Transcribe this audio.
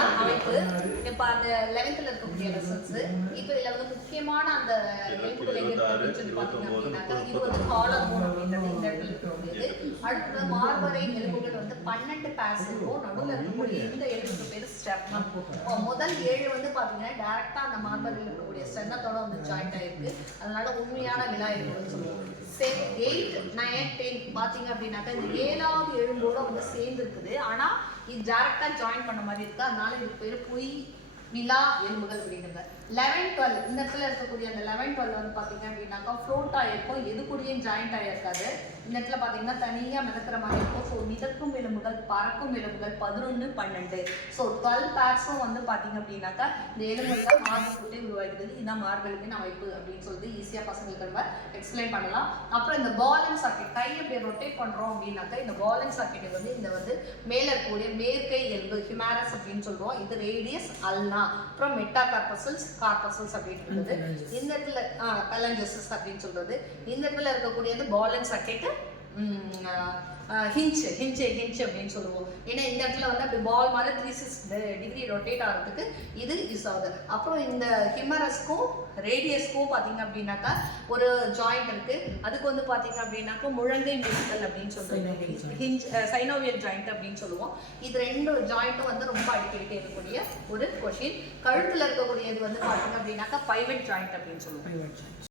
மாதிரியான அமைப்பு. இப்போ அந்த 11th இருக்கக்கூடிய லெசன்ஸ் இப்போ இதுல வந்து முக்கியமான அந்த எலும்புகளை அப்படின்னு சொல்லி பார்த்தீங்க அப்படின்னாக்கா இது வந்து காலர் போன் அப்படின்றது இந்த இடத்துல இருக்கக்கூடியது. அடுத்தது மார்பறை எலும்புகள் வந்து 12 பேர்ஸ் இருக்கும். நடுவில் இருக்கக்கூடிய இந்த எலும்புக்கு பேர் ஸ்டெர்னம். முதல் 7 வந்து பார்த்தீங்கன்னா டைரக்டா அந்த மார்பறையில் இருக்கக்கூடிய ஸ்டெர்னத்தோட வந்து ஜாயிண்ட் ஆயிருக்கு. அதனால உண்மையான விழா இருக்குன்னு சொல்லுவோம். 8, 9, 10 பார்த்தீங்க அப்படின்னாக்கா இந்த 7வது எலும்போட வந்து சேர்ந்து இருக்குது. ஆனா இது டைரக்டா ஜாயின் பண்ண மாதிரி இருக்கு. அதனால இது பேர் பொய் விழா எலும்புகள் அப்படிங்கிறது. 11, 12 இந்த இடத்துல இருக்கக்கூடிய அந்த 11, 12 வந்து பார்த்தீங்க அப்படின்னாக்கா ஃப்ளோட் ஆகிருக்கும். எது கூடயும் ஜாயிண்ட் ஆகிருக்காது. இந்த இடத்துல பார்த்தீங்கன்னா தனியாக மிதக்கிற மாதிரி இருக்கும். ஸோ மிதக்கும் எலும்புகள், பறக்கும் எலும்புகள் 11, 12. ஸோ 12 பேர்ஸும் வந்து பார்த்தீங்க அப்படின்னாக்கா இந்த எலும்புகள் மார்பு கூட்டி உருவாகிறது. இதுதான் மார்பெலும்பின் அமைப்பு அப்படின்னு சொல்லிட்டு ஈஸியாக பசங்களுக்கு நம்ம எக்ஸ்பிளைன் பண்ணலாம். அப்புறம் இந்த பால் அண்ட் சாக்கெட் கை அப்படியே ரொட்டேட் பண்ணுறோம் அப்படின்னாக்கா இந்த பால் அண்ட் சாக்கெட் வந்து இந்த வந்து மேலே இருக்கக்கூடிய மேற்கை எலும்பு ஹியூமரஸ் அப்படின்னு சொல்கிறோம். இது ரேடியஸ் அல்னா. அப்புறம் மெட்டா கார்பசல்ஸ் அப்படின்னு இருக்குது. இந்த இடத்துல பலஞ்சசஸ் அப்படின்னு சொல்றது. இந்த இடத்துல இருக்கக்கூடியது பால் அண்ட் சாக்கெட் ஹிஞ்ச் அப்படின்னு சொல்லுவோம். ஏன்னா இந்த இடத்துல வந்து அப்படி பால் மாதிரி 360 டிகிரி ரொட்டேட் ஆகிறதுக்கு இது யூஸ் ஆகுது. அப்புறம் இந்த ஹியூமரஸ்க்கும் ரேடியஸ்க்கும் பார்த்தீங்க அப்படின்னாக்கா ஒரு ஜாயிண்ட் இருக்கு. அதுக்கு வந்து பார்த்தீங்க அப்படின்னாக்கா முழங்கை மெடிக்கல் அப்படின்னு சொல்லுவோம். ஹிஞ்ச் சைனோவியல் ஜாயிண்ட் அப்படின்னு சொல்லுவோம். இது 2 ஜாயிண்ட்டும் வந்து ரொம்ப அடிக்கடி கேட்கக்கூடிய ஒரு கொஷின். கழுத்துல இருக்கக்கூடியது வந்து பார்த்தீங்க அப்படின்னாக்கா பைவட் ஜாயிண்ட் அப்படின்னு சொல்லுவோம்.